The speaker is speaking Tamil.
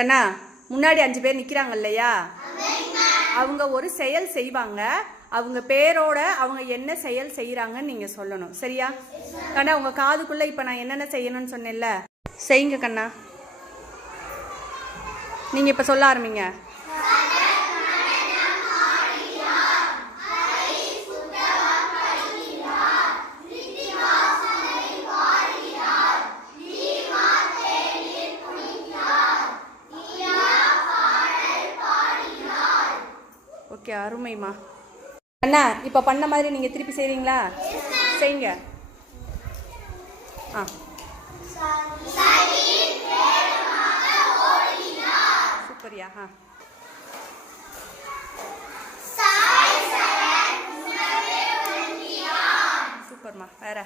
கண்ணா முன்னாடி 5 பேர் நிற்கிறாங்க இல்லையா, அவங்க ஒரு செயல் செய்வாங்க. அவங்க பேரோட அவங்க என்ன செயல் செய்கிறாங்கன்னு நீங்கள் சொல்லணும். சரியா கண்ணா? உங்கள் காதுக்குள்ளே இப்போ நான் என்னென்ன செய்யணும்னு சொன்னேன்ல, செய்யுங்க கண்ணா. நீங்கள் இப்போ சொல்ல ஆரம்பிங்க. ஓகே, அருமைமா. அண்ணா இப்போ பண்ண மாதிரி நீங்கள் திருப்பி செய்கிறீங்களா? செய்யுங்க. ஆ சூப்பரியா. ஆ சூப்பர்மா. வேற